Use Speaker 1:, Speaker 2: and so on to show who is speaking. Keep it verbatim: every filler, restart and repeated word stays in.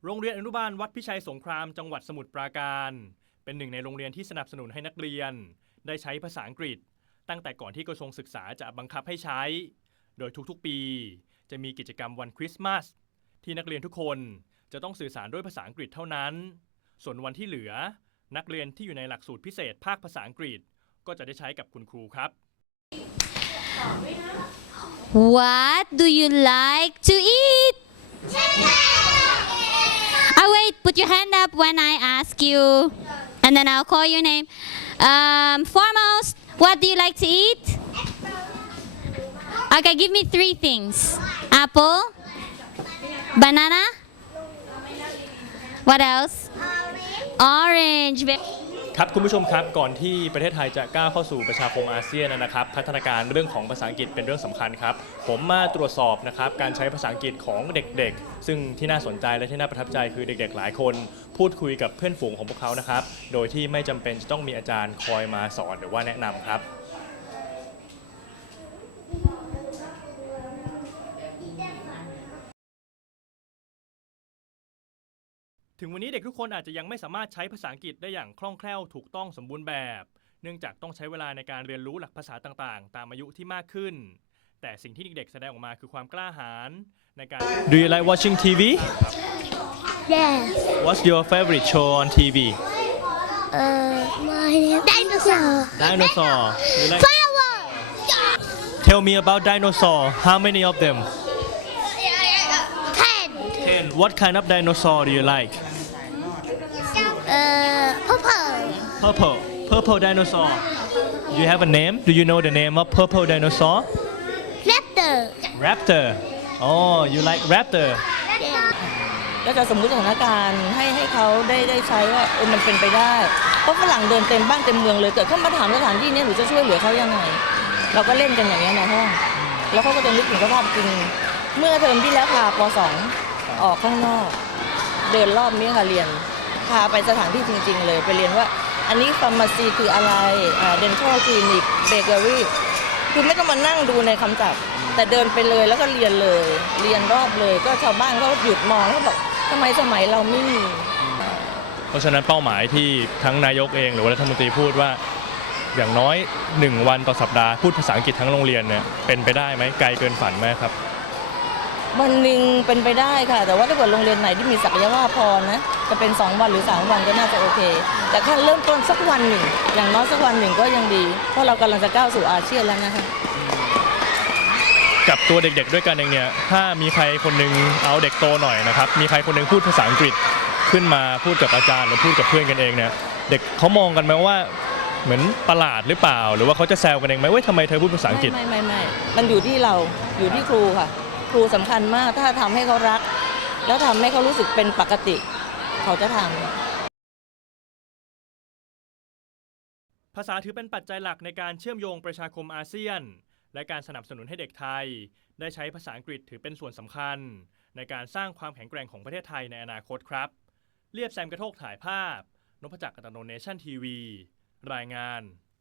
Speaker 1: โรงเรียนอนุบาลวัดพิชัยสงครามจังหวัดสมุทรปราการเป็นหนึ่งในโรงเรียนที่สนับสนุนให้นักเรียนได้ใช้ภาษาอังกฤษตั้งแต่ก่อนที่กระทรวงศึกษาจะบังคับให้ใช้โดยทุกๆปีจะมีกิจกรรมวันคริสต์มาสที่นักเรียนทุกคนจะต้องสื่อสารด้วยภาษาอังกฤษเท่านั้นส่วนวันที่เหลือนักเรียนที่อยู่ในหลักสูตรพิเศษภาคภาษาอังกฤษก็จะได้ใช้กับคุณครูครับ
Speaker 2: What do you like to eat? Oh wait, put your hand up when I ask you, and then I'll call your name. Um, foremost, what do you like to eat? Okay, give me three things. Apple, banana. What else? Orange.
Speaker 1: ครับคุณผู้ชมครับก่อนที่ประเทศไทยจะก้าวเข้าสู่ประชาคมอาเซียนนะครับพัฒนาการเรื่องของภาษาอังกฤษเป็นเรื่องสำคัญครับผมมาตรวจสอบนะครับการใช้ภาษาอังกฤษของเด็กๆซึ่งที่น่าสนใจและที่น่าประทับใจคือเด็กๆหลายคนพูดคุยกับเพื่อนฝูงของพวกเขานะครับโดยที่ไม่จำเป็นจะต้องมีอาจารย์คอยมาสอนหรือว่าแนะนำครับถึงวันนี้เด็กทุกคนอาจจะยังไม่สามารถใช้ภาษาอังกฤษได้อย่างคล่องแคล่วถูกต้องสมบูรณ์แบบเนื่องจากต้องใช้เวลาในการเรียนรู้หลักภาษาต่างๆตามอายุที่มากขึ้นแต่สิ่งที่เด็กๆแสดงออกมาคือความกล้าหาญในการ Do you like watching ที วี
Speaker 3: Yes.
Speaker 1: What's your favorite show on ที วี
Speaker 3: Uh, my name dinosaur.
Speaker 1: Dinosaur you like
Speaker 3: Flower.
Speaker 1: Tell me about dinosaur how many of them
Speaker 3: Ten.
Speaker 1: ten What kind of dinosaur do you like
Speaker 3: Uh, purple.
Speaker 1: Purple Purple dinosaur Do you have a name Do you know the name of purple dinosaur
Speaker 3: Raptor.
Speaker 1: Raptor Oh you like raptor
Speaker 3: Yeah.
Speaker 4: ก็จะสมมุติสถานการณ์ให้ให้เขาได้ได้ใช้ว่าเออมันเป็นไปได้เพราะฝรั่งเดินเต็มบ้านเต็มเมืองเลยเกิดเขามาถามสถานที่นี้หนูจะช่วยเหลือเขายังไงเราก็เล่นกันอย่างนี้ในห้องแล้วเขาก็จะนึกถึงสภาพจริงเมื่อเทอมที่แล้วพาป .สอง ออกข้างนอกเดินรอบนี้ค่ะเรียนพาไปสถานที่จริงๆเลยไปเรียนว่าอันนี้ฟาร์มาซีคืออะไรเดนทัลคลินิกเบเกอรี่คือไม่ต้องมานั่งดูในคำศัพท์แต่เดินไปเลยแล้วก็เรียนเลยเรียนรอบเลยก็ชาวบ้านเขาหยุดมองเขาบอกทำไมสมัยเราไม่มี
Speaker 1: เพราะฉะนั้นเป้าหมายที่ทั้งนายกเองหรือว่ารัฐมนตรีพูดว่าอย่างน้อยหนึ่งวันต่อสัปดาห์พูดภาษาอังกฤษทั้งโรงเรียนเนี่ยเป็นไปได้ไหมไกลเกินฝันไหมครับ
Speaker 4: วันหนึ่งเป็นไปได้ค่ะแต่ว่าถ้าเกิดโรงเรียนไหนที่มีศักยภาพพอนะจะเป็นสองวันหรือสามวันก็น่าจะโอเคแต่ถ้าเริ่มต้นสักวันหนึ่งอย่างน้อยสักวันหนึ่งก็ยังดีเพราะเรากำลังจะก้าวสู่อาเซียนแล้วนะคะ
Speaker 1: กับตัวเด็กๆด้วยกันเองเนี่ยถ้ามีใครคนนึงเอาเด็กโตหน่อยนะครับมีใครคนนึงพูดภาษาอังกฤษขึ้นมาพูดกับอาจารย์หรือพูดกับเพื่อนกันเองเนี่ยเด็กเขามองกันไหมว่าเหมือนประหลาดหรือเปล่าหรือว่าเขาจะแซวกันเองไหมว่าทำไมเธอพูดภาษาอังกฤษ
Speaker 4: ไม่ไม่ไม่มันอยู่ที่เราอยู่ที่ครูค่ะครูสำคัญมากถ้าทำให้เขารักแล้วทำให้เขารู้สึกเป็นปกติเขาจะท
Speaker 1: ำภาษาถือเป็นปัจจัยหลักในการเชื่อมโยงประชาคมอาเซียนและการสนับสนุนให้เด็กไทยได้ใช้ภาษาอังกฤษถือเป็นส่วนสำคัญในการสร้างความแข็งแกร่งของประเทศไทยในอนาคตครับเรียบแซมกระโทกถ่ายภาพนพจักร กัตโนเนชั่นทีวีรายงาน